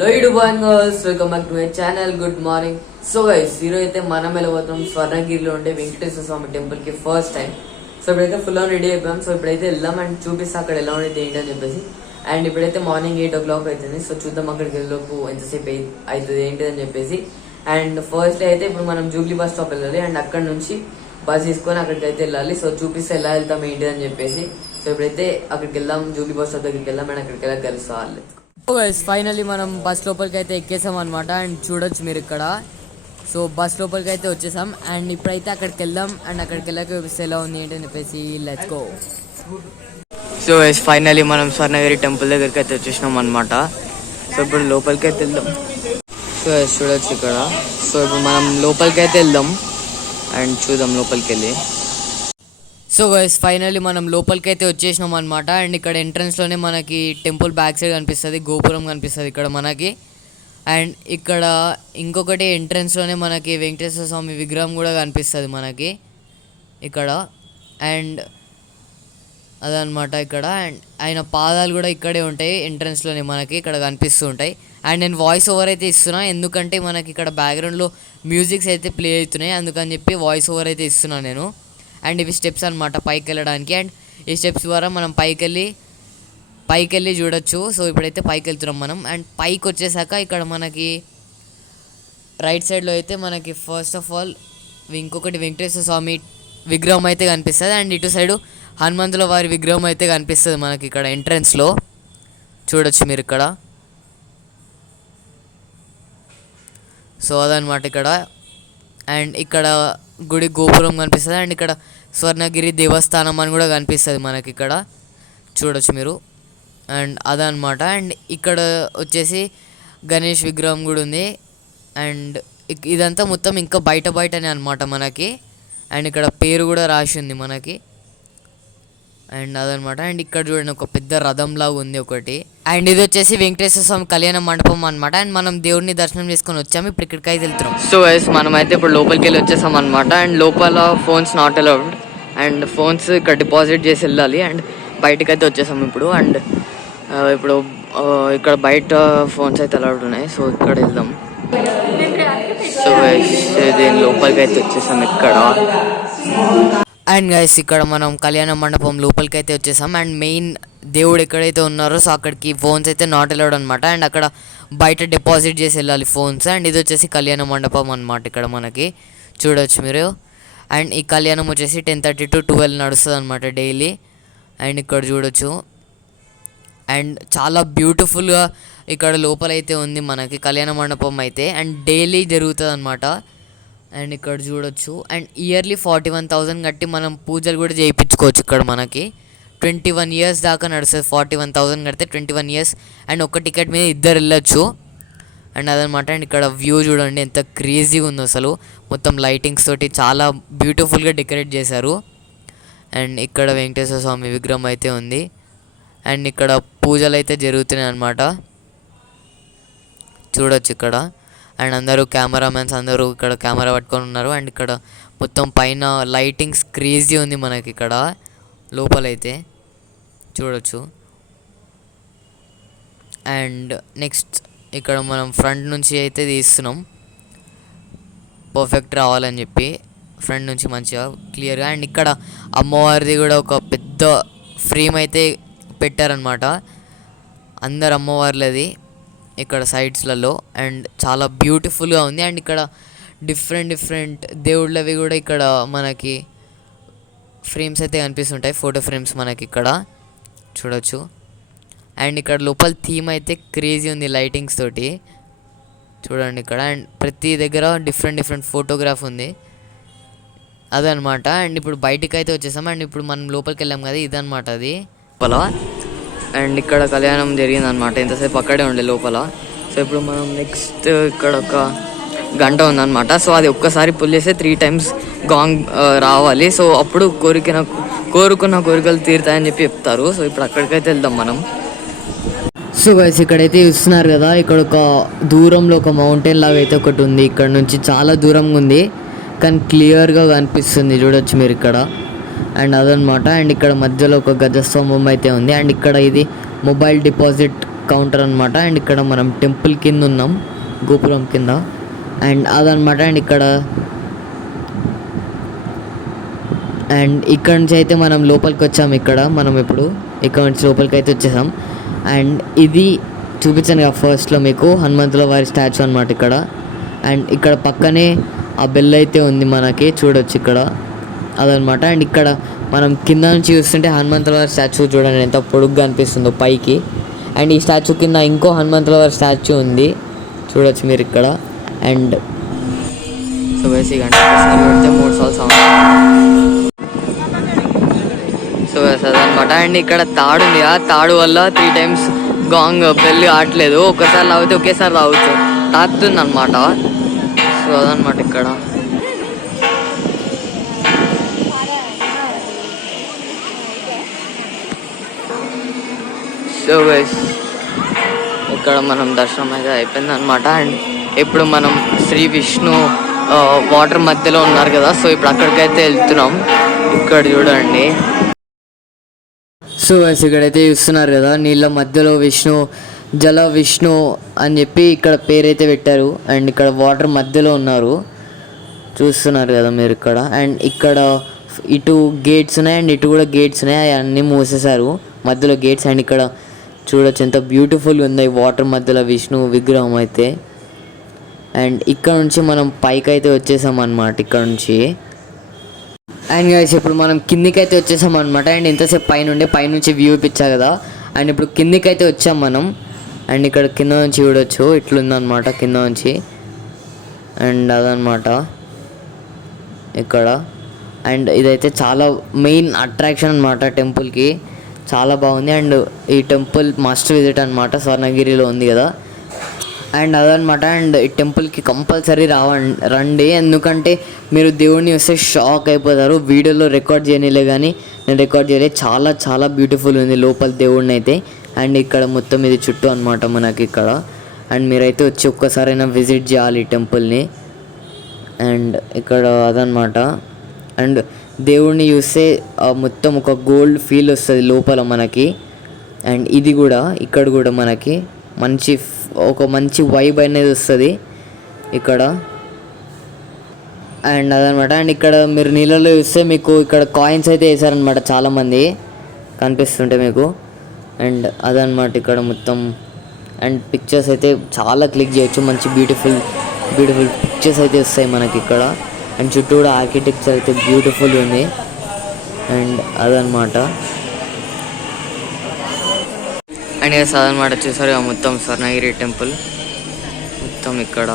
Hello boys, girls, welcome back to my channel. Good morning. So guys, ఈరోజు అయితే మనం వెళ్ళబోతున్నాం స్వర్ణగిరిలో ఉండే వెంకటేశ్వర స్వామి టెంపుల్ కి ఫస్ట్ టైం. సో ఇప్పుడైతే ఫుల్ ఆన్ రెడీ అయిపోయాం. సో ఇప్పుడైతే వెళ్దాం అండ్ చూపిస్తా అక్కడ ఎలా ఉండేది ఏంటి అని చెప్పేసి. అండ్ ఇప్పుడైతే మార్నింగ్ 8 o'clock అవుతుంది. సో చూద్దాం అక్కడికి వెళ్ళలోపు ఎంతసేపు అవుతుంది ఏంటి అని చెప్పేసి. అండ్ ఫస్ట్ అయితే ఇప్పుడు మనం జూబ్లీ బస్ స్టాప్ వెళ్ళాలి అండ్ అక్కడ నుంచి బస్ తీసుకొని అక్కడికి అయితే వెళ్ళాలి. సో చూపిస్తే ఎలా వెళ్తాం ఏంటి అని చెప్పేసి. సో ఇప్పుడైతే అక్కడికి వెళ్దాం, జూబ్లీ బస్ స్టాప్ దగ్గరికి వెళ్దాం అండ్ అక్కడికి వెళ్ళి కలుసుకోవాలి. ఫైనల్లీ మనం బస్ లోపలికి అయితే ఎక్కేసాం అనమాట. అండ్ చూడొచ్చు మీరు ఇక్కడ. సో బస్ లోపలికి అయితే వచ్చేసాం అండ్ ఇప్పుడైతే అక్కడికి వెళ్దాం అండ్ అక్కడికి వెళ్ళాక చూపిస్తే ఎలా ఉంది ఏంటి అని చెప్పేసి లెట్స్ గో. సో ఫైనల్లీ మనం స్వర్ణగిరి టెంపుల్ దగ్గరికి అయితే వచ్చేసినాం అనమాట. సో ఇప్పుడు లోపలికి అయితే వెళ్దాం. సో చూడొచ్చు ఇక్కడ. సో ఇప్పుడు మనం లోపలికి అయితే వెళ్దాం అండ్ చూద్దాం లోపలికి వెళ్ళి. సో గైస్ ఫైనల్లీ మనం లోపలికి అయితే వచ్చేసినాం అనమాట. అండ్ ఇక్కడ ఎంట్రన్స్లోనే మనకి టెంపుల్ బ్యాక్ సైడ్ కనిపిస్తుంది, గోపురం కనిపిస్తుంది ఇక్కడ మనకి. అండ్ ఇక్కడ ఇంకొకటి ఎంట్రన్స్లోనే మనకి వెంకటేశ్వర స్వామి విగ్రహం కూడా కనిపిస్తుంది మనకి ఇక్కడ. అండ్ అదనమాట ఇక్కడ. అండ్ ఆయన పాదాలు కూడా ఇక్కడే ఉంటాయి ఎంట్రన్స్లోనే మనకి ఇక్కడ కనిపిస్తూ ఉంటాయి. అండ్ నేను వాయిస్ ఓవర్ అయితే ఇస్తున్నా ఎందుకంటే మనకి ఇక్కడ బ్యాక్గ్రౌండ్లో మ్యూజిక్స్ అయితే ప్లే అవుతున్నాయి, అందుకని చెప్పి వాయిస్ ఓవర్ అయితే ఇస్తున్నాను నేను. అండ్ ఇవి స్టెప్స్ అనమాట పైకి వెళ్ళడానికి. అండ్ ఈ స్టెప్స్ ద్వారా మనం పైకి వెళ్ళి చూడొచ్చు. సో ఇప్పుడైతే పైకి వెళ్తున్నాం మనం. అండ్ పైకి వచ్చేసాక ఇక్కడ మనకి రైట్ సైడ్లో అయితే మనకి ఫస్ట్ ఆఫ్ ఆల్ ఇంకొకటి వెంకటేశ్వర స్వామి విగ్రహం అయితే కనిపిస్తుంది. అండ్ ఇటు సైడు హనుమంతుల వారి విగ్రహం అయితే కనిపిస్తుంది మనకి ఇక్కడ ఎంట్రన్స్లో. చూడొచ్చు మీరు ఇక్కడ. సో అదనమాట ఇక్కడ. అండ్ ఇక్కడ గుడి గోపురం కనిపిస్తుంది. అండ్ ఇక్కడ స్వర్ణగిరి దేవస్థానం అని కూడా కనిపిస్తుంది మనకి ఇక్కడ. చూడొచ్చు మీరు. అండ్ అదనమాట. అండ్ ఇక్కడ వచ్చేసి గణేష్ విగ్రహం కూడా ఉంది. అండ్ ఇదంతా మొత్తం ఇంకా బయటనే అనమాట మనకి. అండ్ ఇక్కడ పేరు కూడా రాసి ఉంది మనకి. అండ్ అదనమాట. అండ్ ఇక్కడ చూడండి ఒక పెద్ద రథంలాగా ఉంది ఒకటి. అండ్ ఇది వచ్చేసి వెంకటేశ్వర స్వామి కళ్యాణ మండపం అనమాట. అండ్ మనం దేవుడిని దర్శనం చేసుకొని వచ్చాము, ఇప్పుడు ఇక్కడికి అయితే వెళ్తున్నాం. సో గైస్ మనం అయితే ఇప్పుడు లోపలికి వెళ్ళి వచ్చేసాం అనమాట. అండ్ లోపల phones not allowed. And phones ఇక్కడ డిపాజిట్ చేసి వెళ్ళాలి. అండ్ బయటకు అయితే వచ్చేసాం ఇప్పుడు. అండ్ ఇప్పుడు ఇక్కడ బయట ఫోన్స్ అయితే అలౌడ్ ఉన్నాయి. సో ఇక్కడ వెళ్దాం. సో గైస్ దీని లోపలికి అయితే వచ్చేసాం ఇక్కడ. అండ్ గైస్ ఇక్కడ మనం కళ్యాణ మండపం లోపలికి అయితే వచ్చేసాం. అండ్ మెయిన్ దేవుడు ఎక్కడైతే ఉన్నారో సో అక్కడికి ఫోన్స్ అయితే నాట్ అలౌడ్ అనమాట. అండ్ అక్కడ బయట డిపాజిట్ చేసి వెళ్ళాలి ఫోన్స్. అండ్ ఇది వచ్చేసి కళ్యాణ మండపం అనమాట ఇక్కడ మనకి. చూడవచ్చు మీరు. అండ్ ఈ కళ్యాణం వచ్చేసి 10:30 to 12 నడుస్తుంది అనమాట డైలీ. అండ్ ఇక్కడ చూడొచ్చు. అండ్ చాలా బ్యూటిఫుల్గా ఇక్కడ లోపలైతే ఉంది మనకి కళ్యాణ మండపం అయితే. అండ్ డైలీ జరుగుతుంది అనమాట. అండ్ ఇక్కడ చూడొచ్చు. అండ్ ఇయర్లీ 41,000 కట్టి మనం పూజలు కూడా చేయించుకోవచ్చు ఇక్కడ మనకి. 21 years దాకా నడుస్తుంది. 41,000 కడితే 21 years. అండ్ ఒక టికెట్ మీద ఇద్దరు వెళ్ళొచ్చు. అండ్ అదనమాట. అండ్ ఇక్కడ వ్యూ చూడండి ఎంత క్రేజీగా ఉందో అసలు. మొత్తం లైటింగ్స్ తోటి చాలా బ్యూటిఫుల్గా డెకరేట్ చేశారు. అండ్ ఇక్కడ వెంకటేశ్వర స్వామి విగ్రహం అయితే ఉంది. అండ్ ఇక్కడ పూజలు అయితే జరుగుతున్నాయి అనమాట. చూడొచ్చు ఇక్కడ. అండ్ అందరూ కెమెరామెన్స్ అందరూ ఇక్కడ కెమెరా పట్టుకొని ఉన్నారు. అండ్ ఇక్కడ మొత్తం పైన లైటింగ్స్ క్రేజీ ఉంది మనకి ఇక్కడ లోపలైతే. చూడొచ్చు. అండ్ నెక్స్ట్ ఇక్కడ మనం ఫ్రంట్ నుంచి అయితే తీస్తున్నాం పర్ఫెక్ట్ రావాలని చెప్పి. ఫ్రంట్ నుంచి మంచిగా క్లియర్గా. అండ్ ఇక్కడ అమ్మవారిది కూడా ఒక పెద్ద ఫ్రేమ్ అయితే పెట్టారనమాట అందరు అమ్మవార్లది ఇక్కడ సైడ్స్లలో. అండ్ చాలా బ్యూటిఫుల్గా ఉంది. అండ్ ఇక్కడ డిఫరెంట్ దేవుళ్ళవి కూడా ఇక్కడ మనకి ఫ్రేమ్స్ అయితే కనిపిస్తుంటాయి, ఫోటో ఫ్రేమ్స్ మనకి ఇక్కడ చూడొచ్చు. అండ్ ఇక్కడ లోపల థీమ్ అయితే క్రేజీ ఉంది లైటింగ్స్ తోటి. చూడండి ఇక్కడ. అండ్ ప్రతి దగ్గర డిఫరెంట్ ఫోటోగ్రాఫ్ ఉంది అదనమాట. అండ్ ఇప్పుడు బయటికి అయితే వచ్చేసాం. అండ్ ఇప్పుడు మనం లోపలికి వెళ్ళాం కదా, ఇదనమాట అది లోపల. అండ్ ఇక్కడ కళ్యాణం జరిగిందనమాట. ఎంతసేపు అక్కడే ఉండే లోపల. సో ఇప్పుడు మనం నెక్స్ట్ ఇక్కడ ఒక గంట ఉందన్నమాట. సో అది ఒక్కసారి పుల్ చేస్తే 3 times గాంగ్ రావాలి. సో అప్పుడు కోరుకున్న కోరికలు తీరుతాయని చెప్పి చెప్తారు. సో ఇప్పుడు అక్కడికైతే వెళ్దాం మనం. సో గైస్ ఇక్కడైతే చూస్తున్నారు కదా, ఇక్కడ ఒక దూరంలో ఒక మౌంటైన్ లాగా అయితే ఒకటి ఉంది. ఇక్కడ నుంచి చాలా దూరంగా ఉంది కానీ క్లియర్గా కనిపిస్తుంది, చూడొచ్చు మీరు ఇక్కడ. అండ్ అదనమాట. అండ్ ఇక్కడ మధ్యలో ఒక గజస్తంభం అయితే ఉంది. అండ్ ఇక్కడ ఇది మొబైల్ డిపాజిట్ కౌంటర్ అనమాట. అండ్ ఇక్కడ మనం టెంపుల్ కింద ఉన్నాం, గోపురం కింద. అండ్ అదనమాట. అండ్ ఇక్కడ నుంచి అయితే మనం లోపలికి వచ్చాము. మనం ఇప్పుడు ఇక్కడ నుంచి లోపలికి అయితే వచ్చేసాం. అండ్ ఇది చూపించాను కదా ఫస్ట్లో మీకు, హనుమంతుల వారి స్టాచ్యూ అనమాట ఇక్కడ. అండ్ ఇక్కడ పక్కనే ఆ బెల్ అయితే ఉంది మనకి, చూడొచ్చు ఇక్కడ, అదనమాట. అండ్ ఇక్కడ మనం కింద నుంచి చూస్తుంటే హనుమంతుల వారి స్టాచ్యూ చూడండి ఎంత పొడుగ్గా అనిపిస్తుందో పైకి. అండ్ ఈ స్టాచ్యూ కింద ఇంకో హనుమంతుల వారి స్టాచ్యూ ఉంది, చూడొచ్చు మీరు ఇక్కడ. అండ్ సో బేసిక్ అంటే ఒకసారి పెడితే 3 సార్లు సౌండ్. సో అదనమాట. అండ్ ఇక్కడ తాడు ఉంది, ఆ తాడు వల్ల 3 times గాంగ్ బెల్ ఆడలేదు, ఒకసారి తాగితే ఒకేసారి తాగుతుంది అనమాట. సో అదనమాట ఇక్కడ. సో గైస్ ఇక్కడ మనం దర్శనం అయితే అయిపోయింది అనమాట. అండ్ ఇప్పుడు మనం శ్రీ విష్ణు వాటర్ మధ్యలో ఉన్నారు కదా, సో ఇప్పుడు అక్కడికైతే వెళ్తున్నాం. ఇక్కడ చూడండి. సో గైస్ ఇక్కడైతే చూస్తున్నారు కదా, నీళ్ళ మధ్యలో జల విష్ణు అని చెప్పి ఇక్కడ పేరైతే పెట్టారు. అండ్ ఇక్కడ వాటర్ మధ్యలో ఉన్నారు, చూస్తున్నారు కదా మీరు ఇక్కడ. అండ్ ఇక్కడ ఇటు గేట్స్ ఉన్నాయి, అండ్ ఇటు కూడా గేట్స్ ఉన్నాయి, అన్నీ మూసేశారు మధ్యలో గేట్స్. అండ్ ఇక్కడ చూడొచ్చు ఎంత బ్యూటిఫుల్గా ఉంది వాటర్ మధ్యలో విష్ణు విగ్రహం అయితే. అండ్ ఇక్కడ నుంచి మనం పైకి అయితే వచ్చేసాం అన్నమాట ఇక్కడ నుంచి. అండ్ గైస్ ఇప్పుడు మనం కిందికి అయితే వచ్చేసాం అనమాట. అండ్ ఇంతసేపు పైనుంచి వ్యూ ఇప్పించా కదా, అండ్ ఇప్పుడు కిందికి అయితే వచ్చాం మనం. అండ్ ఇక్కడ కింద నుంచి చూడొచ్చు ఇట్లుందనమాట కింద నుంచి. అండ్ అదనమాట ఇక్కడ. అండ్ ఇదైతే చాలా మెయిన్ అట్రాక్షన్ అనమాట టెంపుల్కి, చాలా బాగుంది. అండ్ ఈ టెంపుల్ మస్ట్ విజిట్ అనమాట, స్వర్ణగిరిలో ఉంది కదా. అండ్ అదనమాట. అండ్ ఈ టెంపుల్కి కంపల్సరీ రండి, ఎందుకంటే మీరు దేవుడిని వస్తే షాక్ అయిపోతారు. వీడియోలో రికార్డ్ చేయనిలే కానీ నేను రికార్డ్ చేయలేదు, చాలా చాలా బ్యూటిఫుల్ ఉంది లోపల దేవుడిని అయితే. అండ్ ఇక్కడ మొత్తం ఇది చుట్టూ అనమాట మనకి ఇక్కడ. అండ్ మీరైతే వచ్చి ఒక్కసారైనా విజిట్ చేయాలి ఈ టెంపుల్ని. అండ్ ఇక్కడ అదనమాట. అండ్ దేవుడిని చూస్తే మొత్తం ఒక గోల్డ్ ఫీల్ వస్తుంది లోపల మనకి. అండ్ ఇది కూడా ఇక్కడ కూడా మనకి ఒక మంచి వైబ్ అనేది వస్తుంది ఇక్కడ. అండ్ అదనమాట. అండ్ ఇక్కడ మీరు నీళ్ళలో చూస్తే మీకు ఇక్కడ కాయిన్స్ అయితే వేసారనమాట చాలామంది, కనిపిస్తుంటే మీకు. అండ్ అదనమాట ఇక్కడ మొత్తం. అండ్ పిక్చర్స్ అయితే చాలా క్లిక్ చేయొచ్చు, మంచి బ్యూటిఫుల్ పిక్చర్స్ అయితే వస్తాయి మనకి ఇక్కడ. అండ్ చుట్టూ కూడా ఆర్కిటెక్చర్ అయితే బ్యూటిఫుల్ ఉంది. అండ్ అదనమాట. అండ్ అదనమాట చూసారు మొత్తం స్వర్ణగిరి టెంపుల్ మొత్తం ఇక్కడ.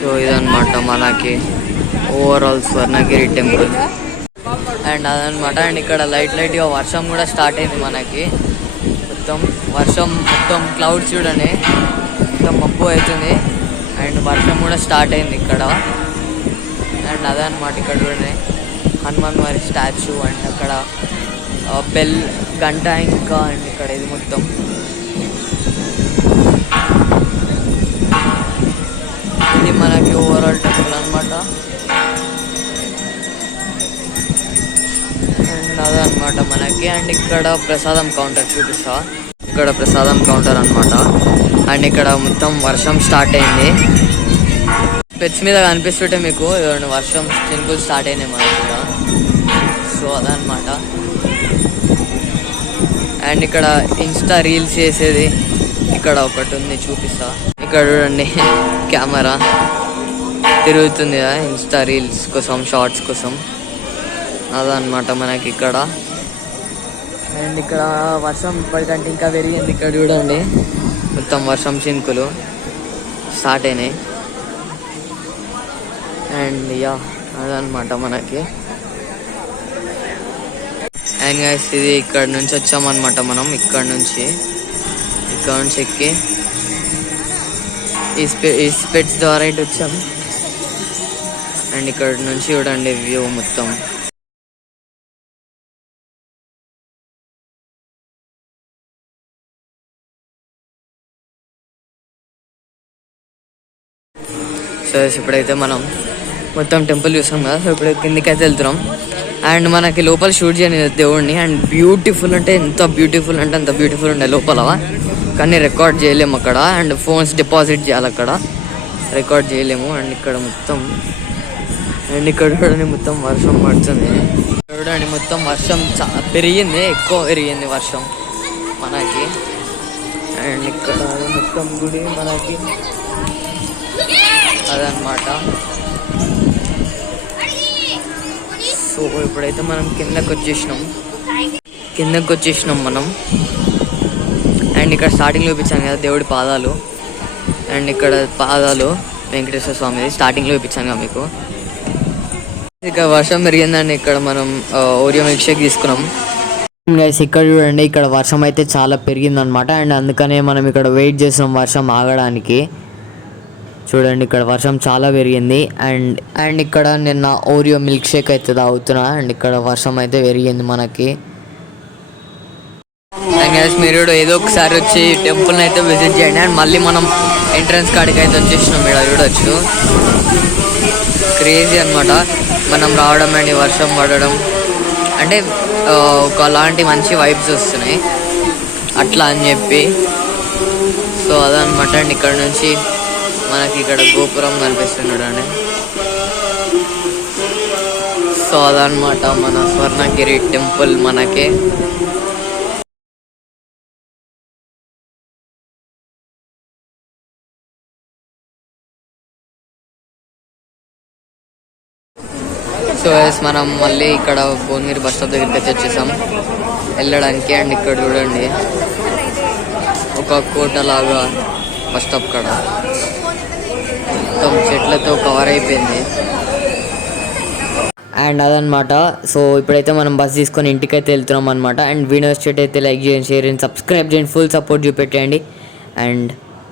సో ఇదనమాట మనకి ఓవరాల్ స్వర్ణగిరి టెంపుల్. అండ్ అదనమాట. అండ్ ఇక్కడ లైట్గా వర్షం కూడా స్టార్ట్ అయింది మనకి, మొత్తం క్లౌడ్స్ చూడండి, మొత్తం మబ్బు అవుతుంది. అండ్ వర్షం కూడా స్టార్ట్ అయింది ఇక్కడ. అండ్ అదనమాట ఇక్కడ చూడండి హనుమాన్ వారి స్టాచ్యూ. అండ్ అక్కడ బెల్ గంట ఇంకా. అండ్ ఇక్కడ ఇది మొత్తం ఇది మనకి ఓవరాల్ టెంపుల్ అనమాట. అండ్ అదనమాట మనకి. అండ్ ఇక్కడ ప్రసాదం కౌంటర్ చూపిస్తా, ఇక్కడ ప్రసాదం కౌంటర్ అనమాట. అండ్ ఇక్కడ మొత్తం వర్షం స్టార్ట్ అయింది, పెట్స్ మీద కనిపిస్తుంటే మీకు వర్షం చినుకులు స్టార్ట్ అయినాయి మనకి ఇక్కడ. సో అదనమాట. అండ్ ఇక్కడ ఇన్స్టా రీల్స్ చేసేది ఇక్కడ ఒకటి ఉంది, చూపిస్తా. ఇక్కడ చూడండి కెమెరా తిరుగుతుంది కదా ఇన్స్టా రీల్స్ కోసం, షార్ట్స్ కోసం, అదనమాట మనకి ఇక్కడ. అండ్ ఇక్కడ వర్షం ఇప్పటికంటే ఇంకా పెరిగింది, ఇక్కడ చూడండి మొత్తం వర్షం చినుకులు స్టార్ట్ అయినాయి. అండ్ అదనమాట మనకి. అండ్ గైస్ ఇది ఇక్కడ నుంచి వచ్చామన్నమాట మనం, ఇక్కడ నుంచి ఎక్కి ఈ స్పెట్స్ ద్వారా ఇటు వచ్చాం. అండ్ ఇక్కడ నుంచి చూడండి వ్యూ మొత్తం. సో ఇప్పుడైతే మనం మొత్తం టెంపుల్ చూసాం కదా, సో ఇప్పుడు కిందికి అయితే వెళ్తున్నాం. అండ్ మనకి లోపల షూట్ చేయని దేవుడిని, అండ్ బ్యూటిఫుల్ అంటే ఎంత బ్యూటిఫుల్ అంటే అంత బ్యూటిఫుల్ ఉండే లోపల, కానీ రికార్డ్ చేయలేము అక్కడ. అండ్ ఫోన్స్ డిపాజిట్ చేయాలి అక్కడ, రికార్డ్ చేయలేము. అండ్ ఇక్కడ మొత్తం చూడండి మొత్తం వర్షం పడుతుంది. చూడండి మొత్తం వర్షం పెరిగింది, ఎక్కువ పెరిగింది వర్షం మనకి. అండ్ ఇక్కడ మొత్తం గుడి మనకి అదనమాట. సో ఇప్పుడైతే మనం కిందకి వచ్చేసినాం మనం. అండ్ ఇక్కడ స్టార్టింగ్లో చూపించాను కదా దేవుడి పాదాలు, అండ్ ఇక్కడ పాదాలు వెంకటేశ్వర స్వామిది స్టార్టింగ్లో చూపించాను కదా మీకు. ఇక్కడ వర్షం పెరిగిందండి, ఇక్కడ మనం ఓరియో మిల్క్ షేక్ తీసుకున్నాం. ఇక్కడ చూడండి, ఇక్కడ వర్షం అయితే చాలా పెరిగిందనమాట. అండ్ అందుకనే మనం ఇక్కడ వెయిట్ చేస్తున్నాం వర్షం ఆగడానికి. చూడండి ఇక్కడ వర్షం చాలా పెరిగింది. అండ్ ఇక్కడ నిన్న ఓరియో మిల్క్ షేక్ అయితే తాగుతున్నా. అండ్ ఇక్కడ వర్షం అయితే పెరిగింది మనకి. అండ్ గైస్ మీరు ఏదో ఒకసారి వచ్చి టెంపుల్ని అయితే విజిట్ చేయండి. అండ్ మళ్ళీ మనం ఎంట్రన్స్ కాడికి అయితే వచ్చేసినాం. ఇక్కడ చూడొచ్చు, క్రేజీ అనమాట మనం రావడం అండ్ వర్షం పడడం అంటే ఒకలాంటి మంచి వైబ్స్ వస్తున్నాయి అట్లా అని చెప్పి. సో అదనమాట. అండ్ ఇక్కడ నుంచి మనకి ఇక్కడ గోపురం కనిపిస్తుంది చూడండి. సో అదనమాట మన స్వర్ణగిరి టెంపుల్ మనకి. సో మనం మళ్ళీ ఇక్కడ భువనగిరి బస్ స్టాప్ దగ్గరికి అయితే వచ్చేసాం వెళ్ళడానికి. అండ్ ఇక్కడ చూడండి ఒక కోట లాగా బస్ స్టాప్ కాడ మొత్తం చెట్లతో కవర్ అయిపోయింది. అండ్ అదనమాట. సో ఇప్పుడైతే మనం బస్ తీసుకొని ఇంటికైతే వెళ్తున్నాం అనమాట. అండ్ వీడియో అయితే లైక్ చేయండి, షేర్ చేయండి, సబ్స్క్రైబ్ చేయండి, ఫుల్ సపోర్ట్ చూపెట్టండి. అండ్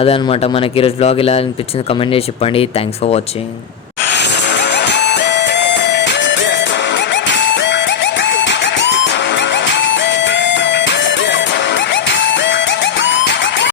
అదనమాట మనకి ఈరోజు బ్లాగ్ ఎలా అనిపించింది కమెంట్ చేసి చెప్పండి. Thanks for watching.